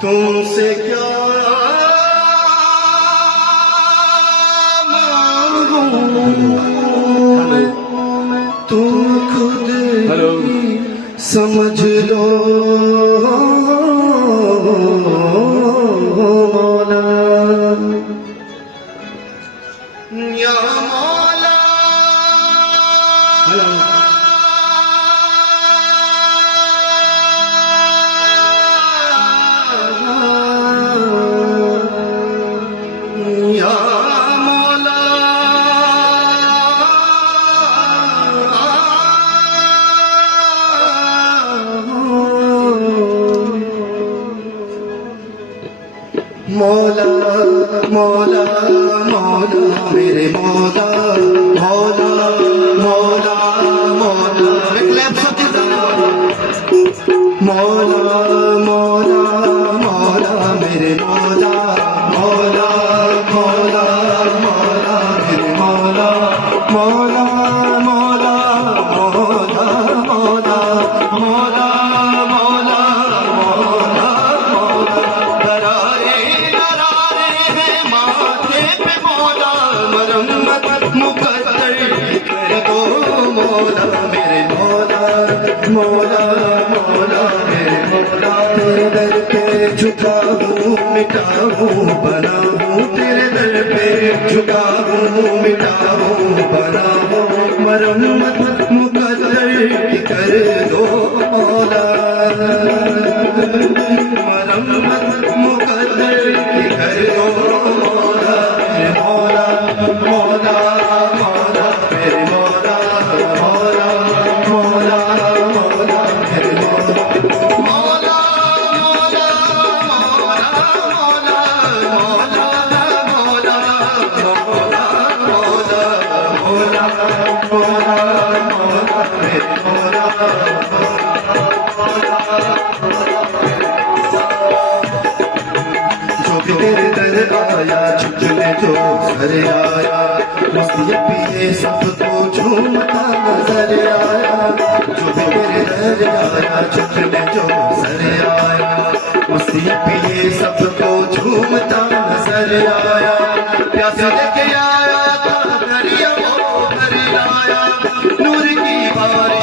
تم سے کیا مانگوں میں، تم خود ہی سمجھ لو مولا یا مولا یا مولا مولا مولا مولا میرے مولا مولا مولا مولا مولا مولا مولا میرے مولا مولا مولا مولا میرے مولا مولا مولا مولا مولا مولا مولا مولا مولا درارے درارے ہیں ماتھے پہ مولا مرمت مقدر کر دو مولا میرے مولا مولا مولا میرے مولا تیرے در پہ جھکا ہوں مٹا ہوں بنا ہوں تیرے در پہ جھکا ہوں مٹا ہوں بنا ہوں مرمت مقدر کی کر دو مولا مرمت مقدر کی کر دو مولا میرے مولا مولا مولا میرے مولا مولا مولا مولا میرے مولا مولا مولا مولا مولا مولا مولا مولا مولا مولا مولا میرے مولا جو بھی تیرے در آیا چھپنے جو گھر آیا مستی پیے سب کو جھومتا نظر آیا جو بھی تیرے در آیا چھپنے جو گھر آیا مستی پیے سب کو جھومتا نظر آیا پیاسے لے کے آیا تھا دریا وہ کر لایا نور کی بارش